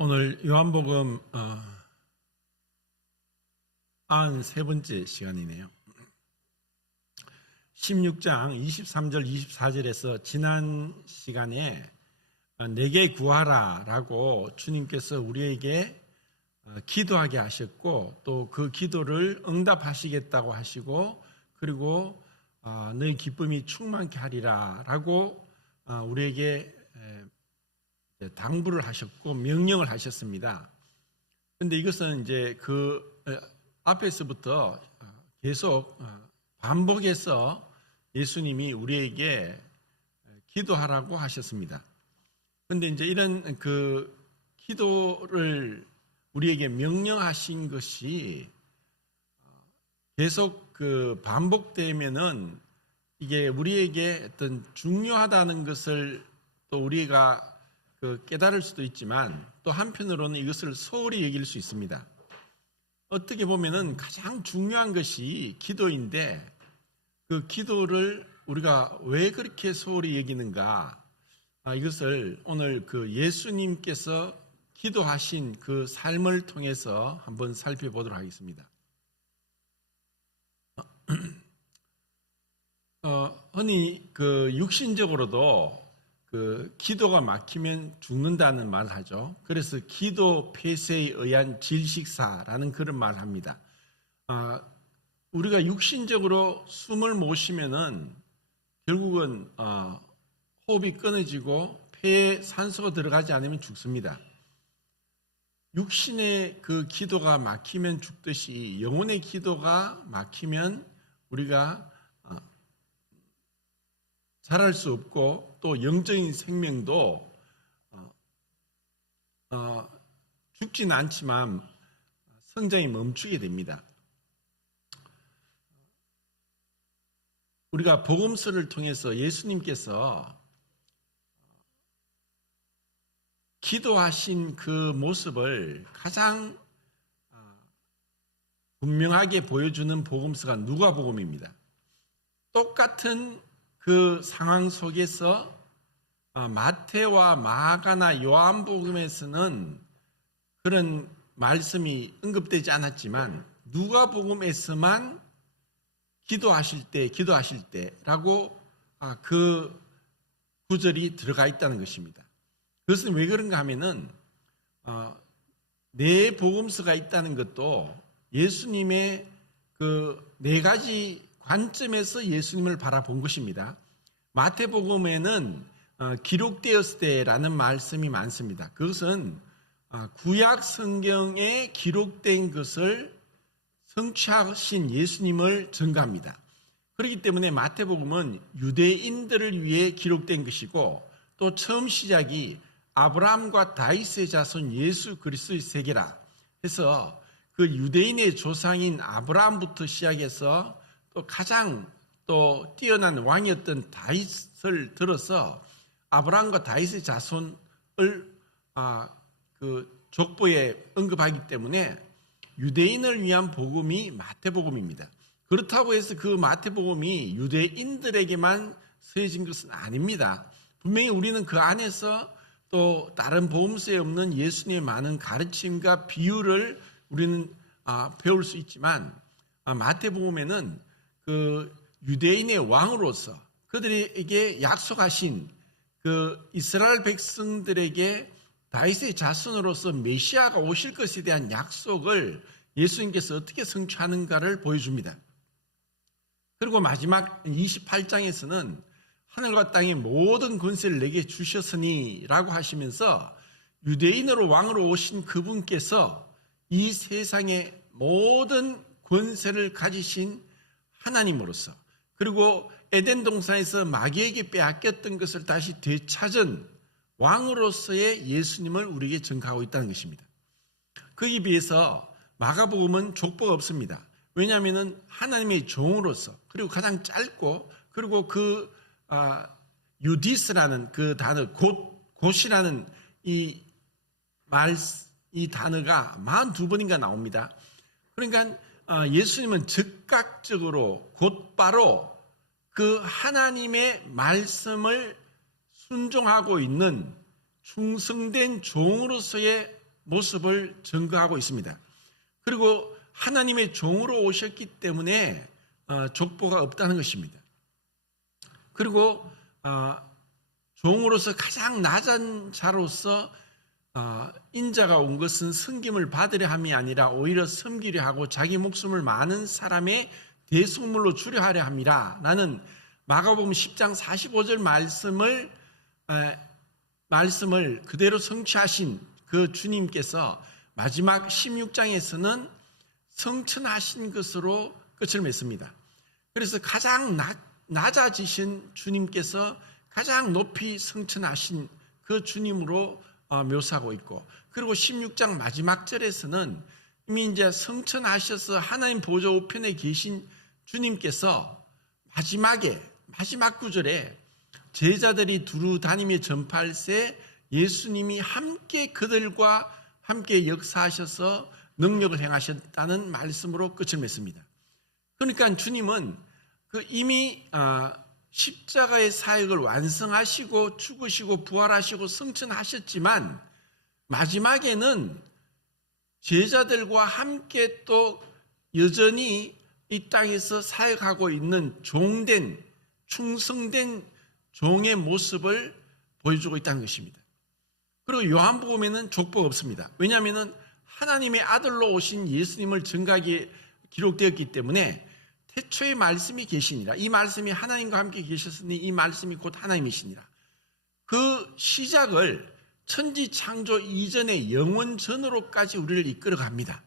오늘 요한복음 93번째 시간이네요. 16장 23절 24절에서 지난 시간에 내게 구하라 라고 주님께서 우리에게 기도하게 하셨고, 또 그 기도를 응답하시겠다고 하시고, 그리고 너희 기쁨이 충만케 하리라 라고 우리에게 당부를 하셨고 명령을 하셨습니다. 그런데 이것은 이제 그 앞에서부터 계속 반복해서 예수님이 우리에게 기도하라고 하셨습니다. 그런데 이제 이런 그 기도를 우리에게 명령하신 것이 계속 그 반복되면은 이게 우리에게 어떤 중요하다는 것을 또 우리가 깨달을 수도 있지만, 또 한편으로는 이것을 소홀히 여길 수 있습니다. 어떻게 보면은 가장 중요한 것이 기도인데, 그 기도를 우리가 왜 그렇게 소홀히 여기는가, 이것을 오늘 그 예수님께서 기도하신 그 삶을 통해서 한번 살펴보도록 하겠습니다. 흔히 그 육신적으로도 그 기도가 막히면 죽는다는 말을 하죠. 그래서 기도 폐쇄에 의한 질식사라는 그런 말을 합니다. 우리가 육신적으로 숨을 못 쉬면은 결국은 호흡이 끊어지고 폐에 산소가 들어가지 않으면 죽습니다. 육신의 그 기도가 막히면 죽듯이 영혼의 기도가 막히면 우리가 자랄 수 없고, 또 영적인 생명도 죽지는 않지만 성장이 멈추게 됩니다. 우리가 복음서를 통해서 예수님께서 기도하신 그 모습을 가장 분명하게 보여주는 복음서가 누가복음입니다. 똑같은 그 상황 속에서 마태와 마가나 요한복음에서는 그런 말씀이 언급되지 않았지만, 누가복음에서만 기도하실 때라고 그 구절이 들어가 있다는 것입니다. 그것은 왜 그런가 하면은 네 복음서가 있다는 것도 예수님의 그 네 가지 관점에서 예수님을 바라본 것입니다. 마태복음에는 기록되었을 때라는 말씀이 많습니다. 그것은 구약 성경에 기록된 것을 성취하신 예수님을 증거합니다. 그렇기 때문에 마태복음은 유대인들을 위해 기록된 것이고, 또 처음 시작이 아브라함과 다윗의 자손 예수 그리스도의 세계라 해서 그 유대인의 조상인 아브라함부터 시작해서 또 가장 또 뛰어난 왕이었던 다윗을 들어서 아브라함과 다윗의 자손을 그 족보에 언급하기 때문에 유대인을 위한 복음이 마태복음입니다. 그렇다고 해서 그 마태복음이 유대인들에게만 쓰여진 것은 아닙니다. 분명히 우리는 그 안에서 또 다른 복음서에 없는 예수님의 많은 가르침과 비유를 우리는 배울 수 있지만, 마태복음에는 그 유대인의 왕으로서 그들에게 약속하신 그 이스라엘 백성들에게 다윗의 자손으로서 메시아가 오실 것에 대한 약속을 예수님께서 어떻게 성취하는가를 보여줍니다. 그리고 마지막 28장에서는 하늘과 땅의 모든 권세를 내게 주셨으니 라고 하시면서 유대인으로 왕으로 오신 그분께서 이 세상의 모든 권세를 가지신 하나님으로서, 그리고 에덴 동산에서 마귀에게 빼앗겼던 것을 다시 되찾은 왕으로서의 예수님을 우리에게 증거하고 있다는 것입니다. 거기에 비해서 마가복음은 족보가 없습니다. 왜냐하면 하나님의 종으로서, 그리고 가장 짧고, 그리고 그 유디스라는 그 단어, 곧이라는 이 단어가 42번인가 나옵니다. 그러니까 예수님은 즉각적으로 곧바로 그 하나님의 말씀을 순종하고 있는 충성된 종으로서의 모습을 증거하고 있습니다. 그리고 하나님의 종으로 오셨기 때문에 족보가 없다는 것입니다. 그리고 종으로서 가장 낮은 자로서 인자가 온 것은 섬김을 받으려 함이 아니라 오히려 섬기려 하고 자기 목숨을 많은 사람의 대속물로 주려 하려 함이라. 라는 마가복음 10장 45절 말씀을 그대로 성취하신 그 주님께서 마지막 16장에서는 성천하신 것으로 끝을 맺습니다. 그래서 가장 낮아지신 주님께서 가장 높이 성천하신 그 주님으로 묘사하고 있고, 그리고 16장 마지막 절에서는 이미 이제 성천하셔서 하나님 보좌 우편에 계신 주님께서 마지막 구절에 제자들이 두루 다니며 전파할새 예수님이 함께 그들과 함께 역사하셔서 능력을 행하셨다는 말씀으로 끝을 맺습니다. 그러니까 주님은 이미 십자가의 사역을 완성하시고 죽으시고 부활하시고 성천하셨지만 마지막에는 제자들과 함께 또 여전히 이 땅에서 사역하고 있는 충성된 종의 모습을 보여주고 있다는 것입니다. 그리고 요한복음에는 족보가 없습니다. 왜냐하면 하나님의 아들로 오신 예수님을 증거하기에 기록되었기 때문에 태초의 말씀이 계시니라. 이 말씀이 하나님과 함께 계셨으니 이 말씀이 곧 하나님이시니라. 그 시작을 천지 창조 이전의 영원 전으로까지 우리를 이끌어 갑니다.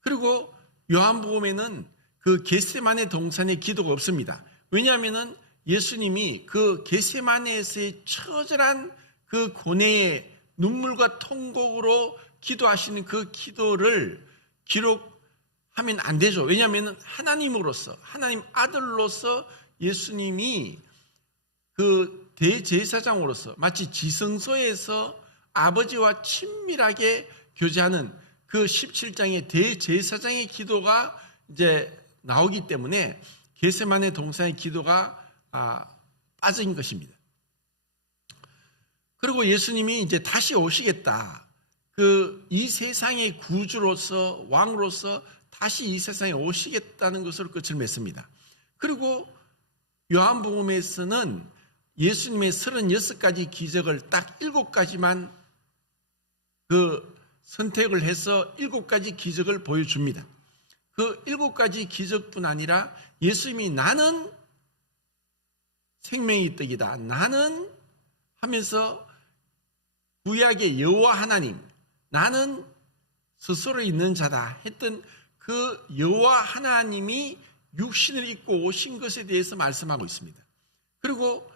그리고 요한복음에는 그 겟세마네 동산의 기도가 없습니다. 왜냐하면 예수님이 그 겟세마네에서의 처절한 그 고뇌의 눈물과 통곡으로 기도하시는 그 기도를 기록하면 안 되죠. 왜냐하면 하나님으로서, 하나님 아들로서 예수님이 그 대제사장으로서 마치 지성소에서 아버지와 친밀하게 교제하는 그 17장의 대제사장의 기도가 이제 나오기 때문에 겟세마네 동산의 기도가 빠진 것입니다. 그리고 예수님이 이제 다시 오시겠다. 이 세상의 구주로서 왕으로서 다시 이 세상에 오시겠다는 것으로 끝을 맺습니다. 그리고 요한복음에서는 예수님의 36가지 기적을 딱 7가지만 선택을 해서 7가지 기적을 보여줍니다. 그 7가지 기적뿐 아니라 예수님이 나는 생명의 떡이다. 나는 하면서 구약의 여호와 하나님, 나는 스스로 있는 자다 했던 그 여호와 하나님이 육신을 입고 오신 것에 대해서 말씀하고 있습니다. 그리고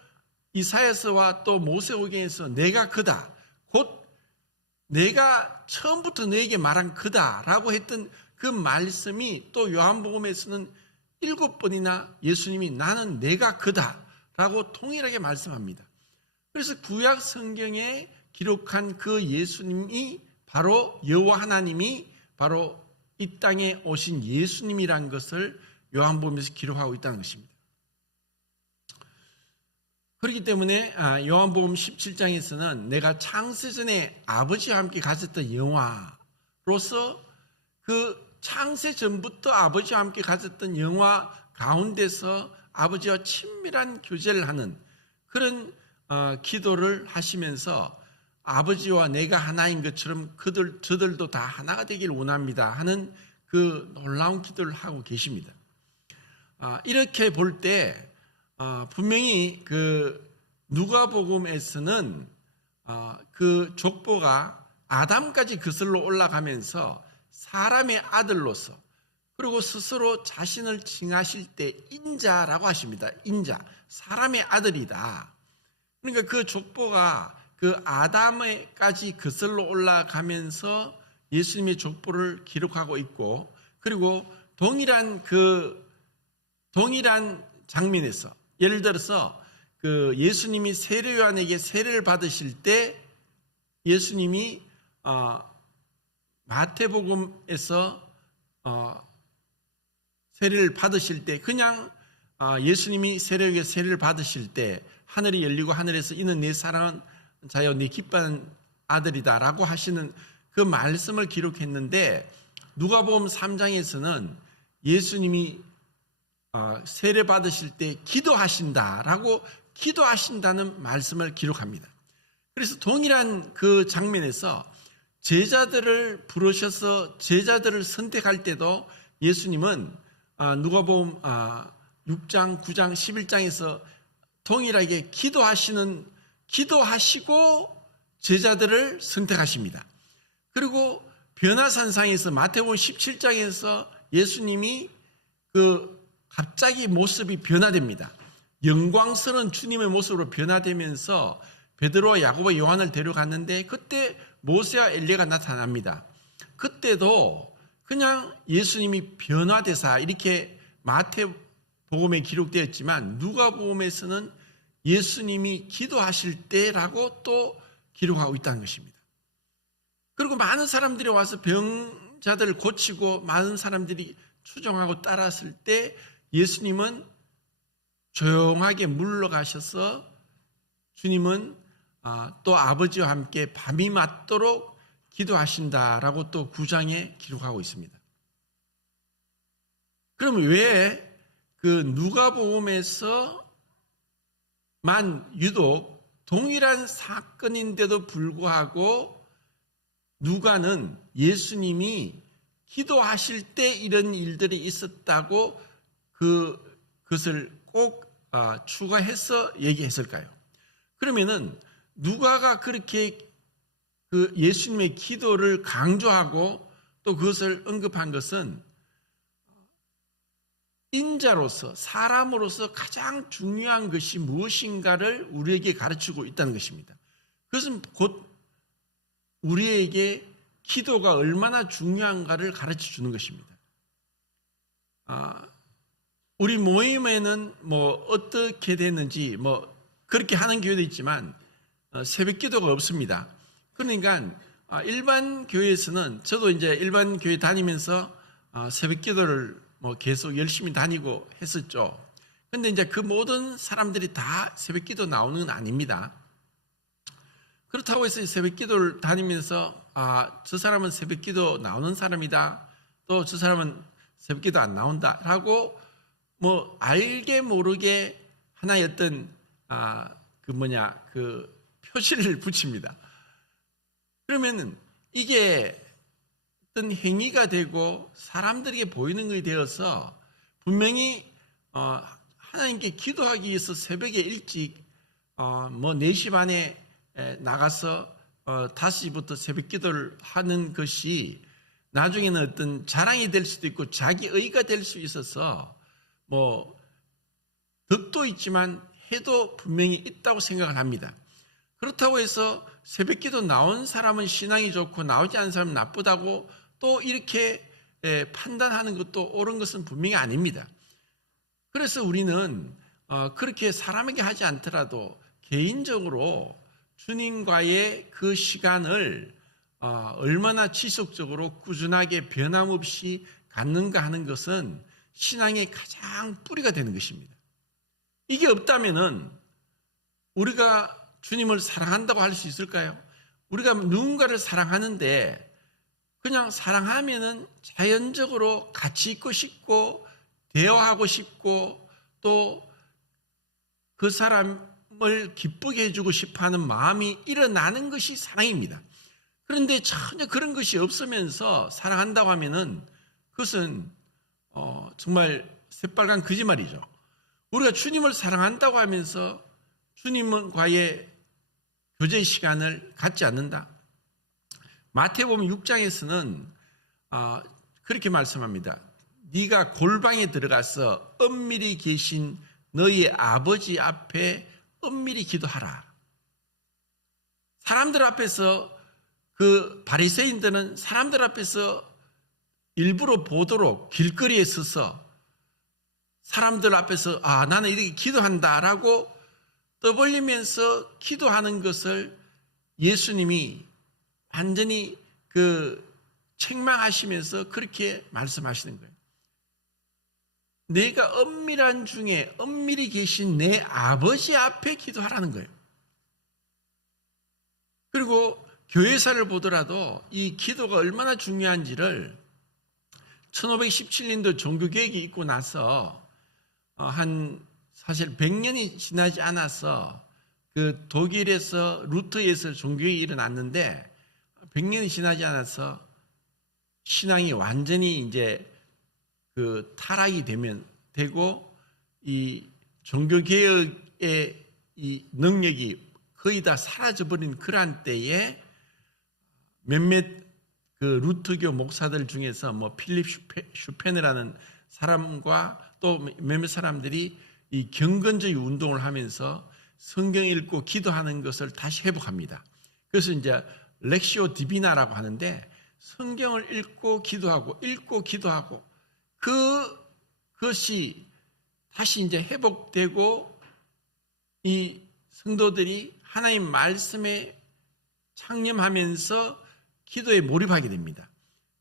이사야서와 또 모세오경에서 내가 그다, 곧 내가 처음부터 너에게 말한 그다라고 했던 그 말씀이 또 요한복음에서는 7번이나 예수님이 나는 내가 그다라고 동일하게 말씀합니다. 그래서 구약 성경에 기록한 그 예수님이 바로 여호와 하나님이 바로 이 땅에 오신 예수님이란 것을 요한복음에서 기록하고 있다는 것입니다. 그렇기 때문에 요한복음 17장에서는 내가 창세전에 아버지와 함께 가졌던 영화로서 그 창세 전부터 아버지와 함께 가졌던 영화 가운데서 아버지와 친밀한 교제를 하는 그런 기도를 하시면서 아버지와 내가 하나인 것처럼 저들도 다 하나가 되길 원합니다 하는 그 놀라운 기도를 하고 계십니다. 이렇게 볼 때 분명히 그 누가복음에서는 그 족보가 아담까지 거슬러 올라가면서 사람의 아들로서 그리고 스스로 자신을 칭하실 때 인자라고 하십니다. 인자, 사람의 아들이다. 그러니까 그 족보가 그 아담에까지 거슬러 올라가면서 예수님의 족보를 기록하고 있고, 그리고 동일한 장면에서 예를 들어서 그 예수님이 세례요한에게 세례를 받으실 때 예수님이 마태복음에서 세례를 받으실 때 그냥 예수님이 세례요한에게 세례를 받으실 때 하늘이 열리고 하늘에서 이는 내 사랑하는 자여 내 기뻐하는 아들이다 라고 하시는 그 그 말씀을 기록했는데 누가복음 3장에서는 예수님이 세례 받으실 때 기도하신다라고 기도하신다는 말씀을 기록합니다. 그래서 동일한 그 장면에서 제자들을 부르셔서 제자들을 선택할 때도 예수님은 누가복음 6장, 9장, 11장에서 동일하게 기도하시고 제자들을 선택하십니다. 그리고 변화산상에서 마태복음 17장에서 예수님이 갑자기 모습이 변화됩니다. 영광스러운 주님의 모습으로 변화되면서 베드로와 야고보, 요한을 데려갔는데 그때 모세와 엘리야가 나타납니다. 그때도 그냥 예수님이 변화되사 이렇게 마태복음에 기록되었지만 누가복음에서는 예수님이 기도하실 때라고 또 기록하고 있다는 것입니다. 그리고 많은 사람들이 와서 병자들을 고치고 많은 사람들이 추종하고 따랐을 때 예수님은 조용하게 물러가셔서 주님은 또 아버지와 함께 밤이 맞도록 기도하신다라고 또 9장에 기록하고 있습니다. 그럼 왜 그 누가복음에서만 유독 동일한 사건인데도 불구하고 누가는 예수님이 기도하실 때 이런 일들이 있었다고 그것을 꼭 추가해서 얘기했을까요? 그러면은 누가가 그렇게 그 예수님의 기도를 강조하고 또 그것을 언급한 것은 인자로서 사람으로서 가장 중요한 것이 무엇인가를 우리에게 가르치고 있다는 것입니다. 그것은 곧 우리에게 기도가 얼마나 중요한가를 가르쳐 주는 것입니다. 우리 모임에는 어떻게 됐는지 그렇게 하는 교회도 있지만 새벽 기도가 없습니다. 그러니까 일반 교회에서는 저도 이제 일반 교회 다니면서 새벽 기도를 계속 열심히 다니고 했었죠. 근데 이제 그 모든 사람들이 다 새벽 기도 나오는 건 아닙니다. 그렇다고 해서 새벽 기도를 다니면서 저 사람은 새벽 기도 나오는 사람이다. 또 저 사람은 새벽 기도 안 나온다. 라고 알게 모르게 하나의 어떤 표시를 붙입니다. 그러면은 이게 어떤 행위가 되고 사람들에게 보이는 것이 되어서 분명히 하나님께 기도하기 위해서 새벽에 일찍 4시 반에 나가서 5시부터 새벽 기도를 하는 것이 나중에는 어떤 자랑이 될 수도 있고 자기의가 될 수 있어서 덕도 있지만 해도 분명히 있다고 생각을 합니다. 그렇다고 해서 새벽 기도 나온 사람은 신앙이 좋고 나오지 않은 사람은 나쁘다고 또 이렇게 판단하는 것도 옳은 것은 분명히 아닙니다. 그래서 우리는 그렇게 사람에게 하지 않더라도 개인적으로 주님과의 그 시간을 얼마나 지속적으로 꾸준하게 변함없이 갖는가 하는 것은 신앙의 가장 뿌리가 되는 것입니다. 이게 없다면은 우리가 주님을 사랑한다고 할 수 있을까요? 우리가 누군가를 사랑하는데 그냥 사랑하면은 자연적으로 같이 있고 싶고 대화하고 싶고 또 그 사람을 기쁘게 해주고 싶어하는 마음이 일어나는 것이 사랑입니다. 그런데 전혀 그런 것이 없으면서 사랑한다고 하면은 그것은 정말 새빨간 거짓말이죠. 우리가 주님을 사랑한다고 하면서 주님과의 교제 시간을 갖지 않는다. 마태복음 6장에서는 그렇게 말씀합니다. 네가 골방에 들어가서 은밀히 계신 너희 아버지 앞에 은밀히 기도하라. 사람들 앞에서 그 바리새인들은 사람들 앞에서 일부러 보도록 길거리에 서서 사람들 앞에서 나는 이렇게 기도한다라고 떠벌리면서 기도하는 것을 예수님이 완전히 책망하시면서 그렇게 말씀하시는 거예요. 내가 은밀한 중에 은밀히 계신 내 아버지 앞에 기도하라는 거예요. 그리고 교회사를 보더라도 이 기도가 얼마나 중요한지를 1517년도 종교개혁이 있고 나서 사실 100년이 지나지 않아서 그 독일에서 루터에서 종교개혁이 일어났는데 100년이 지나지 않아서 신앙이 완전히 이제 그 타락이 되고 이 종교개혁의 이 능력이 거의 다 사라져버린 그러한 때에 몇몇 그 루터교 목사들 중에서 뭐 필립 슈페너라는 사람과 또 몇몇 사람들이 이 경건주의 운동을 하면서 성경 읽고 기도하는 것을 다시 회복합니다. 그래서 이제 렉시오 디비나라고 하는데 성경을 읽고 기도하고 그것이 다시 이제 회복되고 이 성도들이 하나님 말씀에 창념하면서 기도에 몰입하게 됩니다.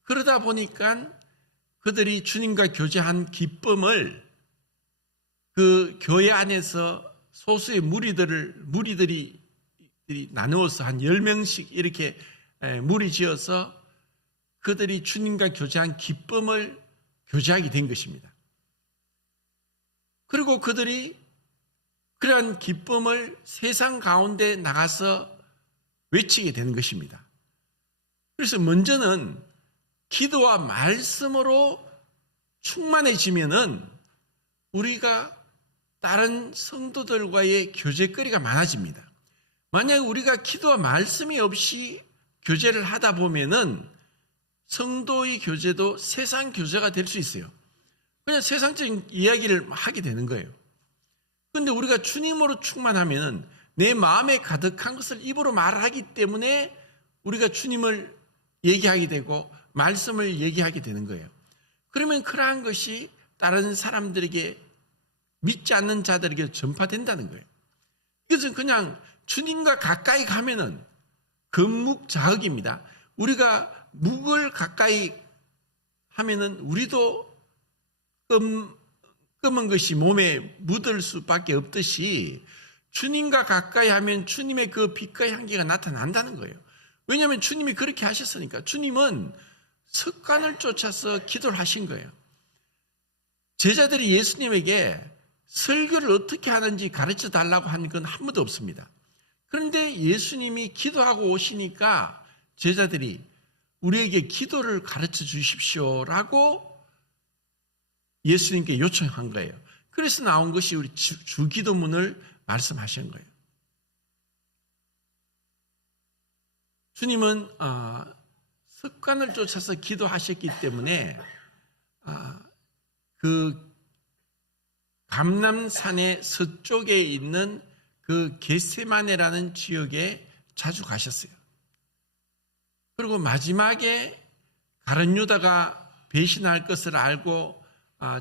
그러다 보니까 그들이 주님과 교제한 기쁨을 그 교회 안에서 소수의 무리들이 나누어서 한 10명씩 이렇게 무리 지어서 그들이 주님과 교제한 기쁨을 교제하게 된 것입니다. 그리고 그들이 그러한 기쁨을 세상 가운데 나가서 외치게 되는 것입니다. 그래서 먼저는 기도와 말씀으로 충만해지면은 우리가 다른 성도들과의 교제거리가 많아집니다. 만약 우리가 기도와 말씀이 없이 교제를 하다 보면은 성도의 교제도 세상 교제가 될 수 있어요. 그냥 세상적인 이야기를 하게 되는 거예요. 그런데 우리가 주님으로 충만하면은 내 마음에 가득한 것을 입으로 말하기 때문에 우리가 주님을 얘기하게 되고 말씀을 얘기하게 되는 거예요. 그러면 그러한 것이 다른 사람들에게 믿지 않는 자들에게 전파된다는 거예요. 이것은 그냥 주님과 가까이 가면은 금묵자흑입니다. 우리가 묵을 가까이 하면은 우리도 검은 것이 몸에 묻을 수밖에 없듯이 주님과 가까이 하면 주님의 그 빛과 향기가 나타난다는 거예요. 왜냐하면 주님이 그렇게 하셨으니까. 주님은 습관을 쫓아서 기도를 하신 거예요. 제자들이 예수님에게 설교를 어떻게 하는지 가르쳐 달라고 한 건 한 번도 없습니다. 그런데 예수님이 기도하고 오시니까 제자들이 우리에게 기도를 가르쳐 주십시오라고 예수님께 요청한 거예요. 그래서 나온 것이 우리 주기도문을 말씀하신 거예요. 주님은 습관을 쫓아서 기도하셨기 때문에 그 감람산의 서쪽에 있는 그 겟세마네라는 지역에 자주 가셨어요. 그리고 마지막에 가룟 유다가 배신할 것을 알고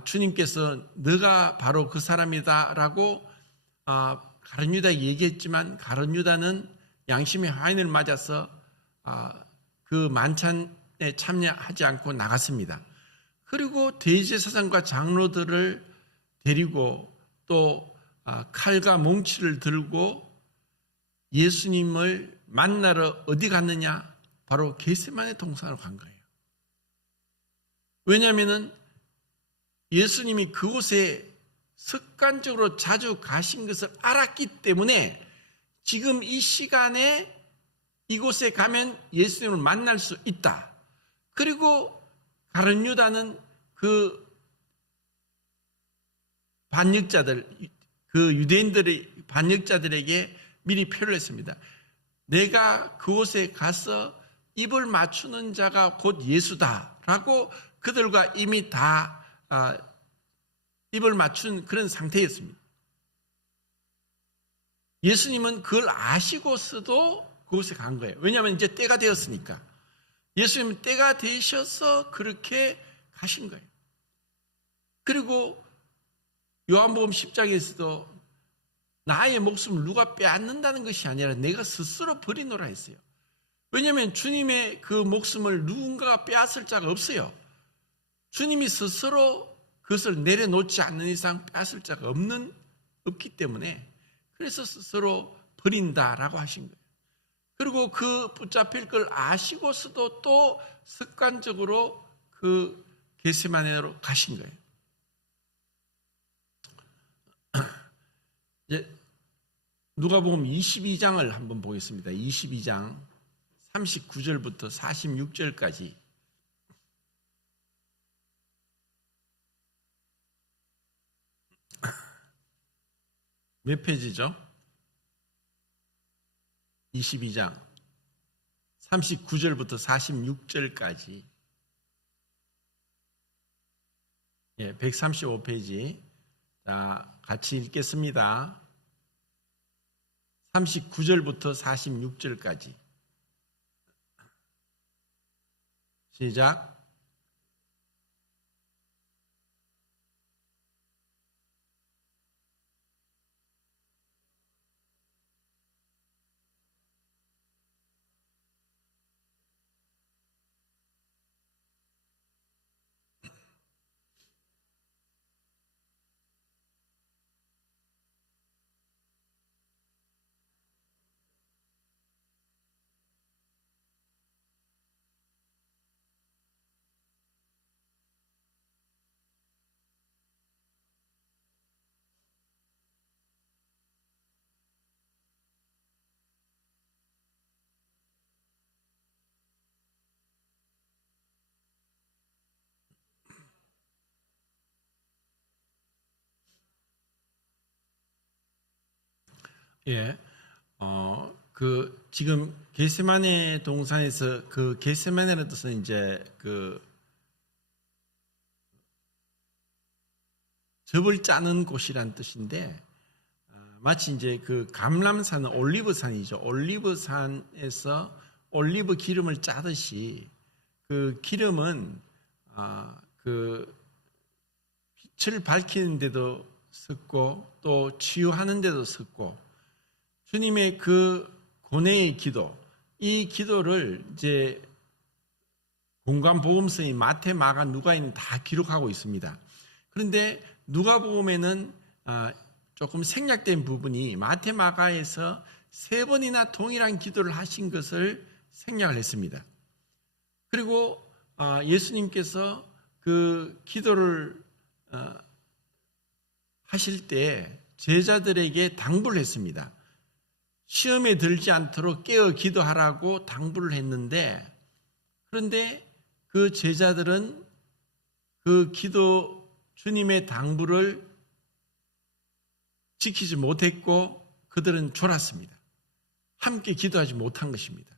주님께서 너가 바로 그 사람이다라고 가룟 유다에게 얘기했지만 가룟 유다는 양심의 화인을 맞아서 그 만찬에 참여하지 않고 나갔습니다. 그리고 대제사장과 장로들을 데리고 또 칼과 몽치를 들고 예수님을 만나러 어디 갔느냐? 바로 겟세마네 동산으로 간 거예요. 왜냐하면 예수님이 그곳에 습관적으로 자주 가신 것을 알았기 때문에 지금 이 시간에 이곳에 가면 예수님을 만날 수 있다. 그리고 가룟 유다는 그 반역자들, 그 유대인들의 반역자들에게 미리 표를 했습니다. 내가 그곳에 가서 입을 맞추는 자가 곧 예수다라고 그들과 이미 다 입을 맞춘 그런 상태였습니다. 예수님은 그걸 아시고서도 그곳에 간 거예요. 왜냐하면 이제 때가 되었으니까. 예수님은 때가 되셔서 그렇게 가신 거예요. 그리고 요한복음 10장에서도 나의 목숨을 누가 빼앗는다는 것이 아니라 내가 스스로 버리노라 했어요. 왜냐하면 주님의 그 목숨을 누군가가 빼앗을 자가 없어요. 주님이 스스로 그것을 내려놓지 않는 이상 빼앗을 자가 없기 때문에 그래서 스스로 버린다라고 하신 거예요. 그리고 그 붙잡힐 걸 아시고서도 또 습관적으로 그 겟세마네로 가신 거예요. 이제 누가복음 22장을 한번 보겠습니다. 22장 39절부터 46절까지. 몇 페이지죠? 22장 39절부터 46절까지. 예, 135페이지. 자, 같이 읽겠습니다. 39절부터 46절까지. 시작. 예. 지금 겟세마네 동산에서 그 겟세마네라는 뜻은 이제 그 즙을 짜는 곳이란 뜻인데, 마치 이제 그 감람산은 올리브산이죠. 올리브산에서 올리브 기름을 짜듯이 그 기름은 그 빛을 밝히는 데도 쓰고 또 치유하는 데도 쓰고, 주님의 그 고뇌의 기도, 이 기도를 이제 공관복음서인 마태, 마가, 누가에는 다 기록하고 있습니다. 그런데 누가복음에는 조금 생략된 부분이 마태, 마가에서 3번이나 동일한 기도를 하신 것을 생략을 했습니다. 그리고 예수님께서 그 기도를 하실 때 제자들에게 당부를 했습니다. 시험에 들지 않도록 깨어 기도하라고 당부를 했는데, 그런데 그 제자들은 그 기도, 주님의 당부를 지키지 못했고 그들은 졸았습니다. 함께 기도하지 못한 것입니다.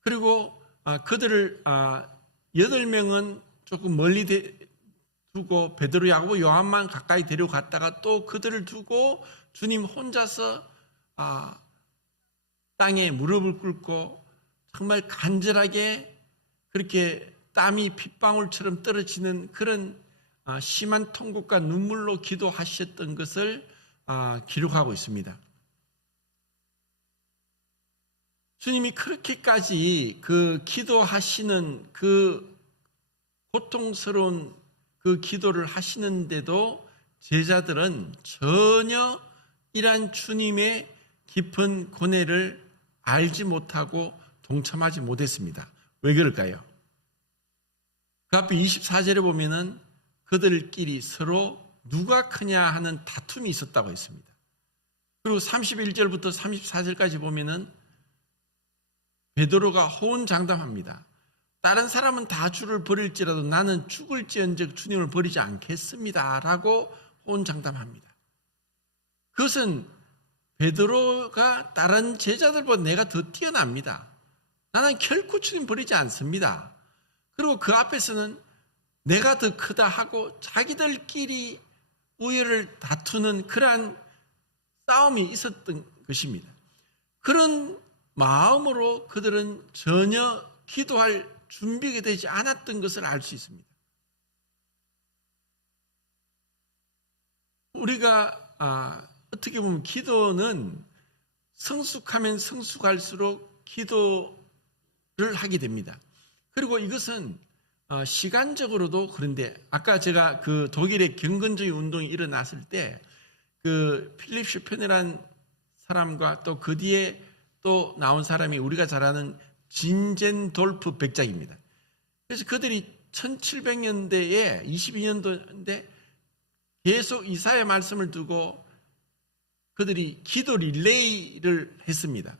그리고 그들을 8명은 조금 멀리 두고 베드로, 야고보, 요한만 가까이 데려갔다가 또 그들을 두고 주님 혼자서 땅에 무릎을 꿇고 정말 간절하게 그렇게 땀이 핏방울처럼 떨어지는 그런 심한 통곡과 눈물로 기도하셨던 것을 기록하고 있습니다. 주님이 그렇게까지 그 기도하시는 그 고통스러운 그 기도를 하시는데도 제자들은 전혀 이러한 주님의 깊은 고뇌를 알지 못하고 동참하지 못했습니다. 왜 그럴까요? 그 앞에 24절에 보면은 그들끼리 서로 누가 크냐 하는 다툼이 있었다고 했습니다. 그리고 31절부터 34절까지 보면은 베드로가 호언장담합니다. 다른 사람은 다 주를 버릴지라도 나는 죽을지언정 주님을 버리지 않겠습니다 라고 호언장담합니다. 그것은 베드로가 다른 제자들보다 내가 더 뛰어납니다. 나는 결코 주님 버리지 않습니다. 그리고 그 앞에서는 내가 더 크다 하고 자기들끼리 우열을 다투는 그러한 싸움이 있었던 것입니다. 그런 마음으로 그들은 전혀 기도할 준비가 되지 않았던 것을 알 수 있습니다. 우리가 어떻게 보면 기도는 성숙하면 성숙할수록 기도를 하게 됩니다. 그리고 이것은 시간적으로도 그런데 아까 제가 그 독일의 경건주의 운동이 일어났을 때 그 필립 슈페네라는 사람과 또 그 뒤에 또 나온 사람이 우리가 잘 아는 진젠돌프 백작입니다. 그래서 그들이 1700년대에 22년도인데 계속 이사야 말씀을 두고 그들이 기도 릴레이를 했습니다.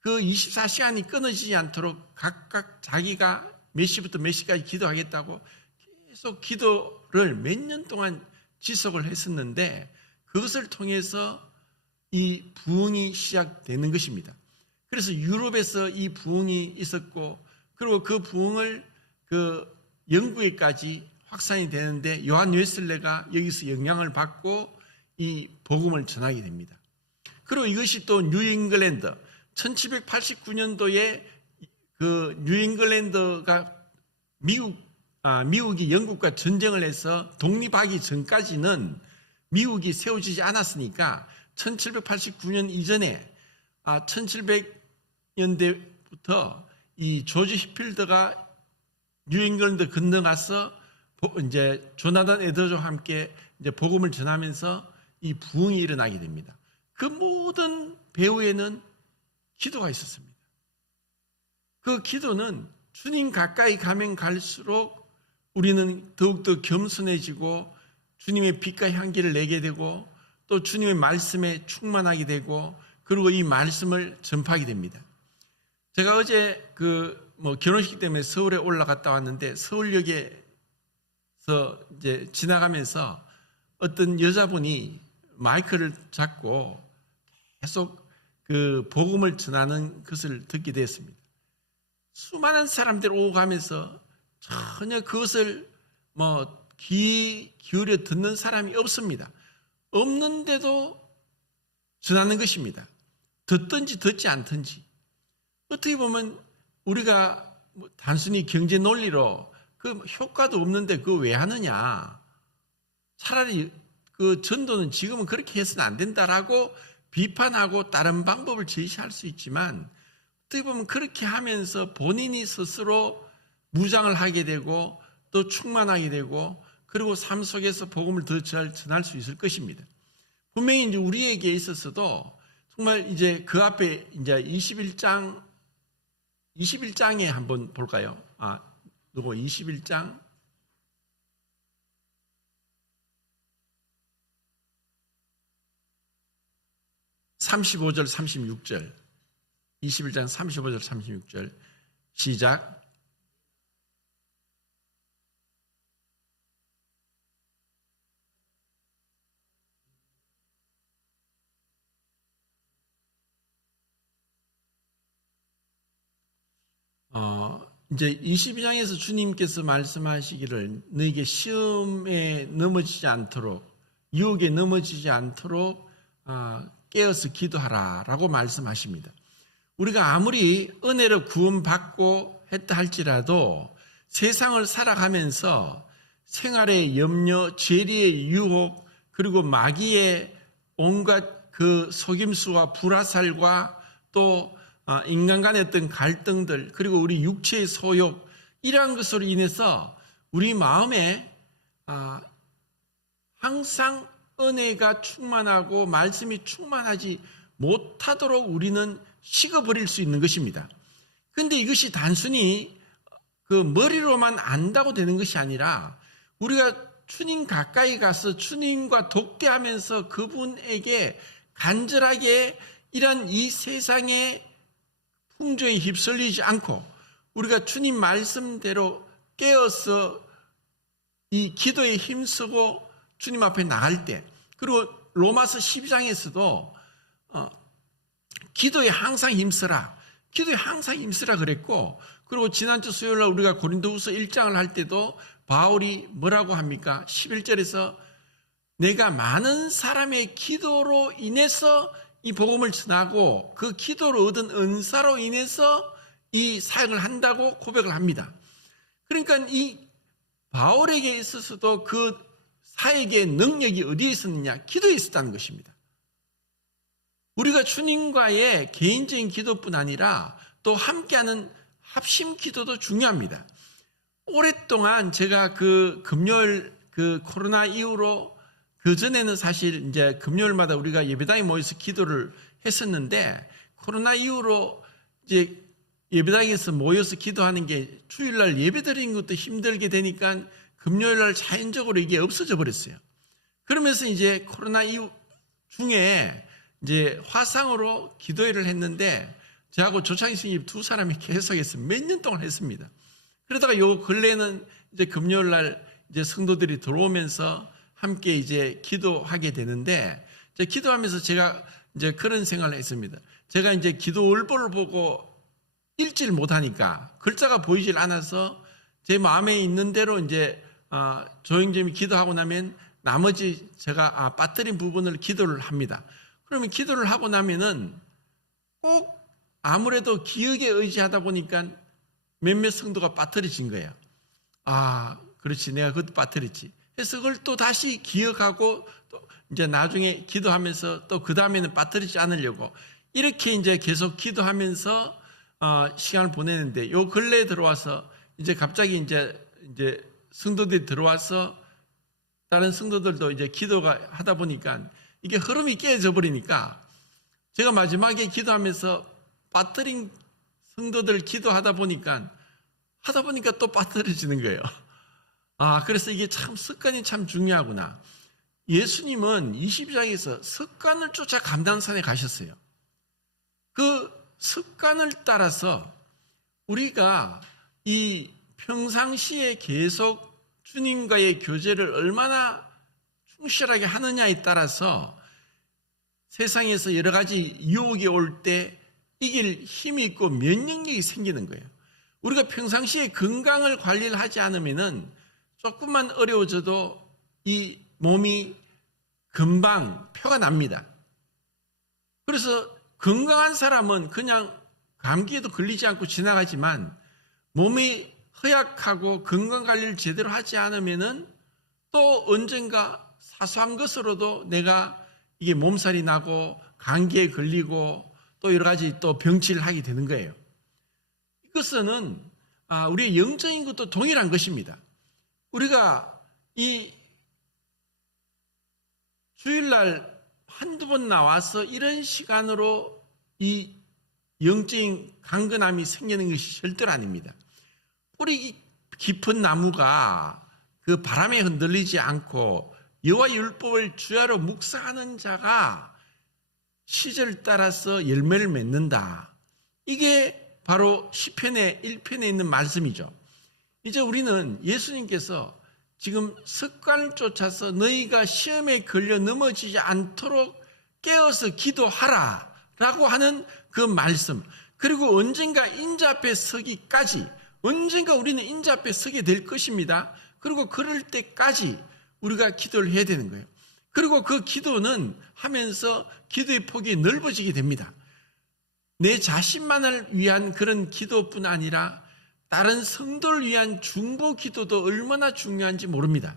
그 24시간이 끊어지지 않도록 각각 자기가 몇 시부터 몇 시까지 기도하겠다고 계속 기도를 몇 년 동안 지속을 했었는데 그것을 통해서 이 부흥이 시작되는 것입니다. 그래서 유럽에서 이 부흥이 있었고 그리고 그 부흥을 그 영국에까지 확산이 되는데 요한 웨슬레가 여기서 영향을 받고 이 복음을 전하게 됩니다. 그리고 이것이 또 뉴잉글랜드 1789년도에 그 뉴잉글랜드가 미국이 영국과 전쟁을 해서 독립하기 전까지는 미국이 세워지지 않았으니까 1789년 이전에 1700년대부터 이 조지 히필드가 뉴잉글랜드 건너가서 이제 조나단 에드워즈와 함께 이제 복음을 전하면서 이 부흥이 일어나게 됩니다. 그 모든 배후에는 기도가 있었습니다. 그 기도는 주님 가까이 가면 갈수록 우리는 더욱더 겸손해지고 주님의 빛과 향기를 내게 되고 또 주님의 말씀에 충만하게 되고 그리고 이 말씀을 전파하게 됩니다. 제가 어제 결혼식 때문에 서울에 올라갔다 왔는데 서울역에서 이제 지나가면서 어떤 여자분이 마이크를 잡고 계속 그 복음을 전하는 것을 듣게 되었습니다. 수많은 사람들이 오고 가면서 전혀 그것을 귀 기울여 듣는 사람이 없습니다. 없는데도 전하는 것입니다. 듣든지 듣지 않든지. 어떻게 보면 우리가 단순히 경제 논리로 그 효과도 없는데 그거 왜 하느냐. 차라리 그 전도는 지금은 그렇게 해서는 안 된다라고 비판하고 다른 방법을 제시할 수 있지만 어떻게 보면 그렇게 하면서 본인이 스스로 무장을 하게 되고 또 충만하게 되고 그리고 삶 속에서 복음을 더 잘 전할 수 있을 것입니다. 분명히 이제 우리에게 있어서도 정말 이제 그 앞에 이제 21장에 한번 볼까요? 21장 35절 36절 21장 35절 36절 시작. 이제 22장에서 주님께서 말씀하시기를 너에게 시험에 넘어지지 않도록 유혹에 넘어지지 않도록 깨어서 기도하라 라고 말씀하십니다. 우리가 아무리 은혜로 구원받고 했다 할지라도 세상을 살아가면서 생활의 염려, 죄리의 유혹 그리고 마귀의 온갖 그 속임수와 불화살과 또 인간 간의 어떤 갈등들 그리고 우리 육체의 소욕 이러한 것으로 인해서 우리 마음에 항상 은혜가 충만하고 말씀이 충만하지 못하도록 우리는 식어버릴 수 있는 것입니다. 그런데 이것이 단순히 그 머리로만 안다고 되는 것이 아니라 우리가 주님 가까이 가서 주님과 독대하면서 그분에게 간절하게 이런 이 세상의 풍조에 휩쓸리지 않고 우리가 주님 말씀대로 깨어서 이 기도에 힘쓰고 주님 앞에 나갈 때 그리고 로마서 12장에서도 기도에 항상 힘쓰라. 기도에 항상 힘쓰라 그랬고 그리고 지난주 수요일날 우리가 고린도후서 1장을 할 때도 바울이 뭐라고 합니까? 11절에서 내가 많은 사람의 기도로 인해서 이 복음을 전하고 그 기도로 얻은 은사로 인해서 이 사역을 한다고 고백을 합니다. 그러니까 이 바울에게 있어서도 그 사역의 능력이 어디에 있었느냐? 기도에 있었다는 것입니다. 우리가 주님과의 개인적인 기도뿐 아니라 또 함께하는 합심 기도도 중요합니다. 오랫동안 제가 그 금요일 그 코로나 이후로 그 전에는 사실 이제 금요일마다 우리가 예배당에 모여서 기도를 했었는데 코로나 이후로 이제 예배당에서 모여서 기도하는 게 주일날 예배 드리는 것도 힘들게 되니까 금요일날 자연적으로 이게 없어져 버렸어요. 그러면서 이제 코로나 이후 중에 이제 화상으로 기도회를 했는데 저하고 조창희 스님 두 사람이 계속해서 몇 년 동안 했습니다. 그러다가 요 근래는 이제 금요일날 이제 성도들이 들어오면서 함께 이제 기도하게 되는데, 이제 기도하면서 제가 이제 그런 생각을 했습니다. 제가 이제 기도 월보를 보고 읽질 못하니까 글자가 보이질 않아서 제 마음에 있는 대로 이제 조영점이 기도하고 나면 나머지 제가 빠뜨린 부분을 기도를 합니다. 그러면 기도를 하고 나면은 꼭 아무래도 기억에 의지하다 보니까 몇몇 성도가 빠뜨려진 거예요. 그렇지, 내가 그것도 빠뜨렸지 해서 그걸 또 다시 기억하고 또 이제 나중에 기도하면서 또 그 다음에는 빠뜨리지 않으려고 이렇게 이제 계속 기도하면서 시간을 보내는데, 요 근래에 들어와서 이제 갑자기 이제 성도들이 들어와서 다른 성도들도 이제 기도가 하다 보니까 이게 흐름이 깨져 버리니까 제가 마지막에 기도하면서 빠뜨린 성도들 기도하다 보니까 또 빠뜨려지는 거예요. 그래서 이게 참 습관이 참 중요하구나. 예수님은 22장에서 습관을 쫓아 감람산에 가셨어요. 그 습관을 따라서 우리가 이 평상시에 계속 주님과의 교제를 얼마나 충실하게 하느냐에 따라서 세상에서 여러 가지 유혹이 올 때 이길 힘이 있고 면역력이 생기는 거예요. 우리가 평상시에 건강을 관리를 하지 않으면은 조금만 어려워져도 이 몸이 금방 표가 납니다. 그래서 건강한 사람은 그냥 감기에도 걸리지 않고 지나가지만 몸이 허약하고 건강관리를 제대로 하지 않으면은 또 언젠가 사소한 것으로도 내가 이게 몸살이 나고 감기에 걸리고 또 여러 가지 또 병치를 하게 되는 거예요. 이것은 우리의 영적인 것도 동일한 것입니다. 우리가 이 주일날 한두 번 나와서 이런 시간으로 이 영적인 강건함이 생기는 것이 절대로 아닙니다. 뿌리 깊은 나무가 그 바람에 흔들리지 않고 여호와의 율법을 주야로 묵상하는 자가 시절을 따라서 열매를 맺는다. 이게 바로 시편의 1편에 있는 말씀이죠. 이제 우리는 예수님께서 지금 습관을 쫓아서 너희가 시험에 걸려 넘어지지 않도록 깨어서 기도하라 라고 하는 그 말씀, 그리고 언젠가 인자 앞에 서기까지, 언젠가 우리는 인자 앞에 서게 될 것입니다. 그리고 그럴 때까지 우리가 기도를 해야 되는 거예요. 그리고 그 기도는 하면서 기도의 폭이 넓어지게 됩니다. 내 자신만을 위한 그런 기도뿐 아니라 다른 성도를 위한 중보 기도도 얼마나 중요한지 모릅니다.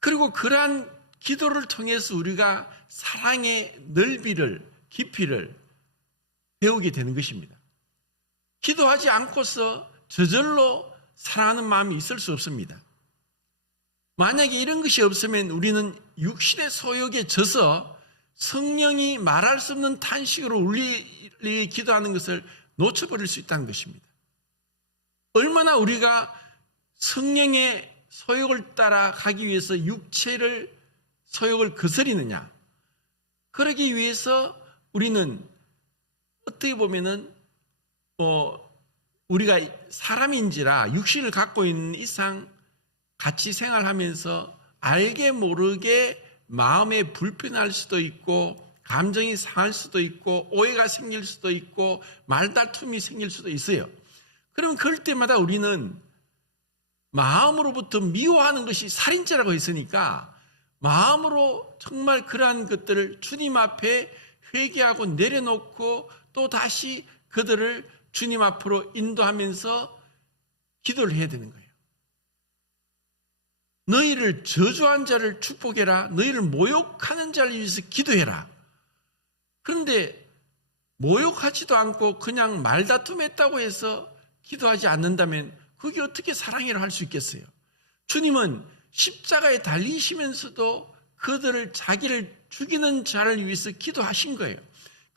그리고 그러한 기도를 통해서 우리가 사랑의 넓이를, 깊이를 배우게 되는 것입니다. 기도하지 않고서 저절로 사랑하는 마음이 있을 수 없습니다. 만약에 이런 것이 없으면 우리는 육신의 소욕에 져서 성령이 말할 수 없는 탄식으로 울리 기도하는 것을 놓쳐버릴 수 있다는 것입니다. 얼마나 우리가 성령의 소욕을 따라가기 위해서 육체를 소욕을 거스리느냐. 그러기 위해서 우리는 어떻게 보면은 우리가 사람인지라 육신을 갖고 있는 이상 같이 생활하면서 알게 모르게 마음에 불편할 수도 있고 감정이 상할 수도 있고 오해가 생길 수도 있고 말다툼이 생길 수도 있어요. 그러면 그럴 때마다 우리는 마음으로부터 미워하는 것이 살인죄라고 했으니까 마음으로 정말 그러한 것들을 주님 앞에 회개하고 내려놓고 또 다시 그들을 주님 앞으로 인도하면서 기도를 해야 되는 거예요. 너희를 저주한 자를 축복해라. 너희를 모욕하는 자를 위해서 기도해라. 그런데 모욕하지도 않고 그냥 말다툼했다고 해서 기도하지 않는다면 그게 어떻게 사랑이라 할 수 있겠어요? 주님은 십자가에 달리시면서도 그들을 자기를 죽이는 자를 위해서 기도하신 거예요.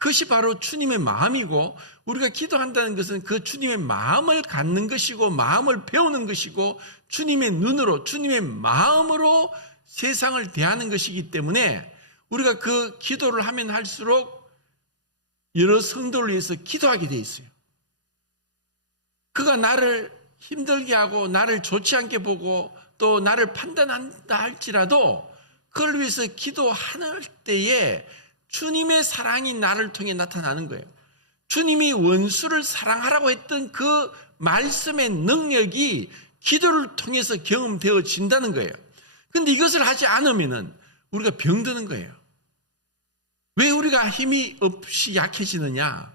그것이 바로 주님의 마음이고, 우리가 기도한다는 것은 그 주님의 마음을 갖는 것이고 마음을 배우는 것이고 주님의 눈으로, 주님의 마음으로 세상을 대하는 것이기 때문에 우리가 그 기도를 하면 할수록 여러 성도를 위해서 기도하게 돼 있어요. 그가 나를 힘들게 하고 나를 좋지 않게 보고 또 나를 판단한다 할지라도 그걸 위해서 기도할 때에 주님의 사랑이 나를 통해 나타나는 거예요. 주님이 원수를 사랑하라고 했던 그 말씀의 능력이 기도를 통해서 경험되어진다는 거예요. 그런데 이것을 하지 않으면 우리가 병드는 거예요. 왜 우리가 힘이 없이 약해지느냐?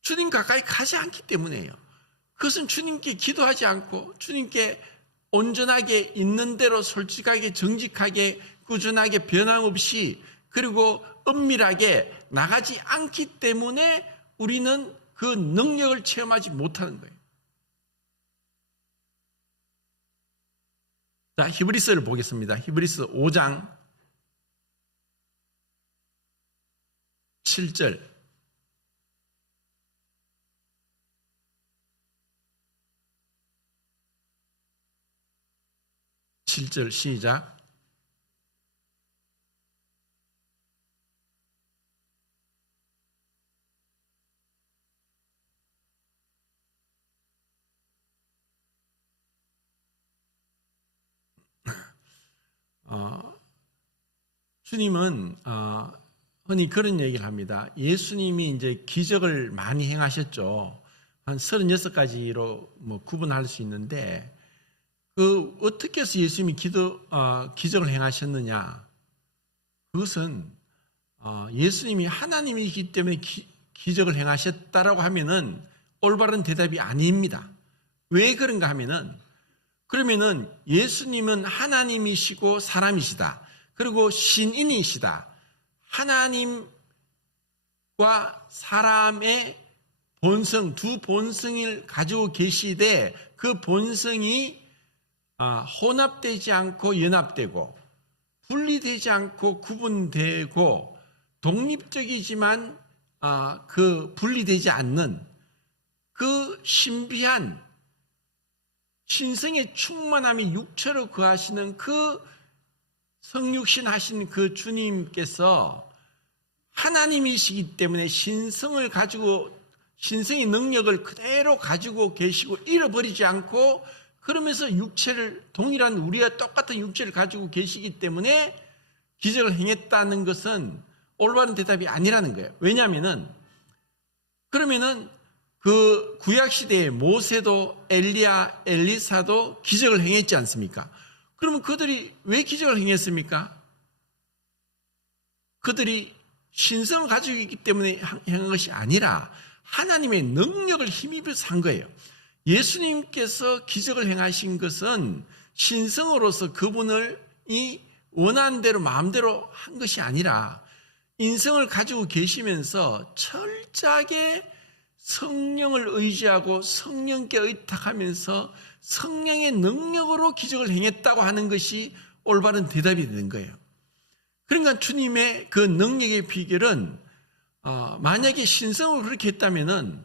주님 가까이 가지 않기 때문이에요. 그것은 주님께 기도하지 않고 주님께 온전하게 있는 대로 솔직하게 정직하게 꾸준하게 변함없이 그리고 은밀하게 나가지 않기 때문에 우리는 그 능력을 체험하지 못하는 거예요. 자, 히브리서를 보겠습니다. 히브리서 5장 7절. 시작. 주님은 흔히 그런 얘기를 합니다. 예수님이 이제 기적을 많이 행하셨죠. 한 36가지로 구분할 수 있는데 어떻게 해서 예수님이 기적을 행하셨느냐? 그것은 예수님이 하나님이기 때문에 기적을 행하셨다라고 하면은 올바른 대답이 아닙니다. 왜 그런가 하면은 그러면은 예수님은 하나님이시고 사람이시다. 그리고 신인이시다. 하나님과 사람의 본성, 두 본성을 가지고 계시되 그 본성이 혼합되지 않고 연합되고 분리되지 않고 구분되고 독립적이지만 분리되지 않는 그 신비한 신성의 충만함이 육체로 거하시는 그 성육신 하신 그 주님께서 하나님이시기 때문에 신성을 가지고 신성의 능력을 그대로 가지고 계시고 잃어버리지 않고 그러면서 육체를 동일한 우리와 똑같은 육체를 가지고 계시기 때문에 기적을 행했다는 것은 올바른 대답이 아니라는 거예요. 왜냐하면은 그러면은 그 구약 시대에 모세도 엘리야, 엘리사도 기적을 행했지 않습니까? 그러면 그들이 왜 기적을 행했습니까? 그들이 신성을 가지고 있기 때문에 행한 것이 아니라 하나님의 능력을 힘입어서 한 거예요. 예수님께서 기적을 행하신 것은 신성으로서 그분을 원하는 대로 마음대로 한 것이 아니라 인성을 가지고 계시면서 철저하게 성령을 의지하고 성령께 의탁하면서 성령의 능력으로 기적을 행했다고 하는 것이 올바른 대답이 되는 거예요. 그러니까 주님의 그 능력의 비결은 만약에 신성으로 그렇게 했다면은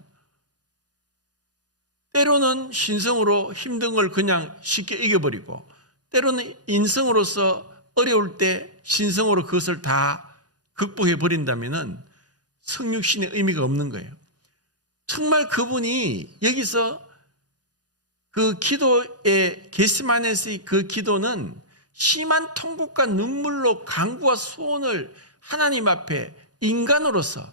때로는 신성으로 힘든 걸 그냥 쉽게 이겨버리고 때로는 인성으로서 어려울 때 신성으로 그것을 다 극복해 버린다면은 성육신의 의미가 없는 거예요. 정말 그분이 여기서 그 기도의 겟세마네스의 그 기도는 심한 통곡과 눈물로 간구와 소원을 하나님 앞에 인간으로서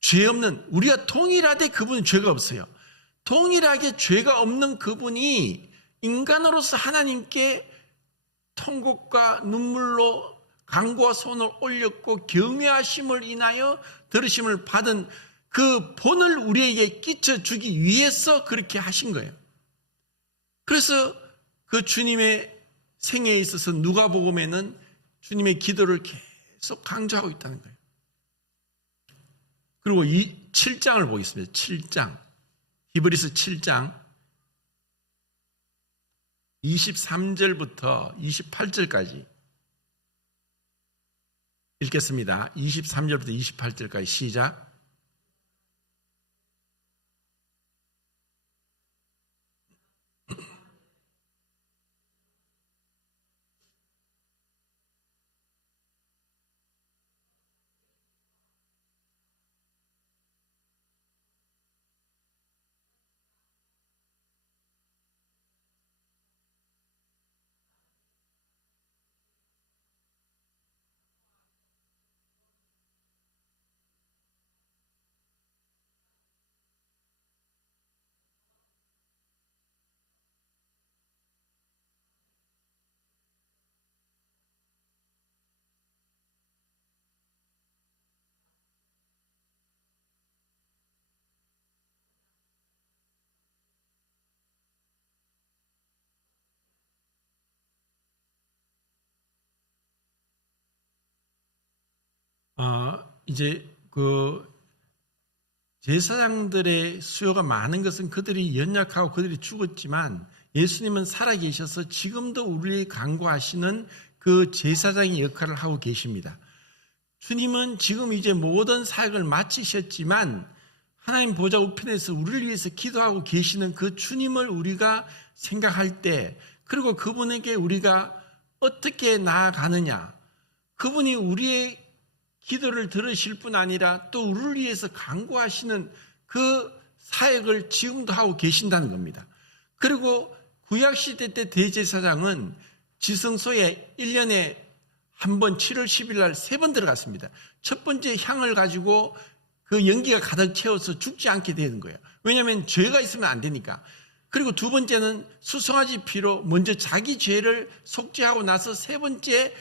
죄 없는 우리가 동일하되 그분은 죄가 없어요. 동일하게 죄가 없는 그분이 인간으로서 하나님께 통곡과 눈물로 간구와 소원을 올렸고 경외하심을 인하여 들으심을 받은 그 본을 우리에게 끼쳐주기 위해서 그렇게 하신 거예요. 그래서 그 주님의 생애에 있어서 누가복음에는 주님의 기도를 계속 강조하고 있다는 거예요. 그리고 이 7장을 보겠습니다. 7장. 히브리서 7장 23절부터 28절까지 읽겠습니다. 23절부터 28절까지 시작. 이제 그 제사장들의 수요가 많은 것은 그들이 연약하고 그들이 죽었지만 예수님은 살아계셔서 지금도 우리를 간구하시는 그 제사장의 역할을 하고 계십니다. 주님은 지금 이제 모든 사역을 마치셨지만 하나님 보좌 우편에서 우리를 위해서 기도하고 계시는 그 주님을 우리가 생각할 때, 그리고 그분에게 우리가 어떻게 나아가느냐, 그분이 우리의 기도를 들으실 뿐 아니라 또 우리를 위해서 간구하시는 그 사역을 지금도 하고 계신다는 겁니다. 그리고 구약시대 때 대제사장은 지성소에 1년에 한 번 7월 10일 날 3번 들어갔습니다. 첫 번째 향을 가지고 그 연기가 가득 채워서 죽지 않게 되는 거예요. 왜냐하면 죄가 있으면 안 되니까. 그리고 두 번째는 수송아지 피로 먼저 자기 죄를 속죄하고 나서 세 번째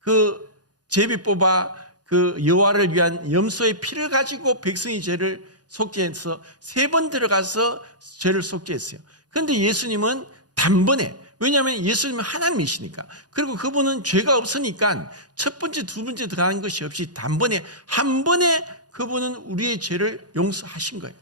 그 제비 뽑아 그 여호와를 위한 염소의 피를 가지고 백성의 죄를 속죄해서 3번 들어가서 죄를 속죄했어요. 그런데 예수님은 단번에, 왜냐하면 예수님은 하나님이시니까, 그리고 그분은 죄가 없으니까 첫 번째, 두 번째 들어가는 것이 없이 단번에 한 번에 그분은 우리의 죄를 용서하신 거예요.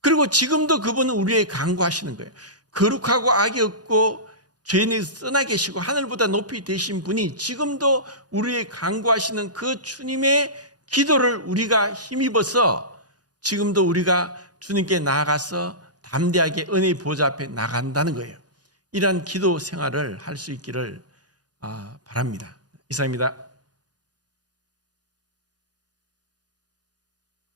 그리고 지금도 그분은 우리의 간구하시는 거예요. 거룩하고 악이 없고 죄인이 떠나 계시고 하늘보다 높이 되신 분이 지금도 우리의 간구하시는 그 주님의 기도를 우리가 힘입어서 지금도 우리가 주님께 나아가서 담대하게 은혜의 보좌 앞에 나간다는 거예요. 이러한 기도 생활을 할 수 있기를 바랍니다. 이상입니다.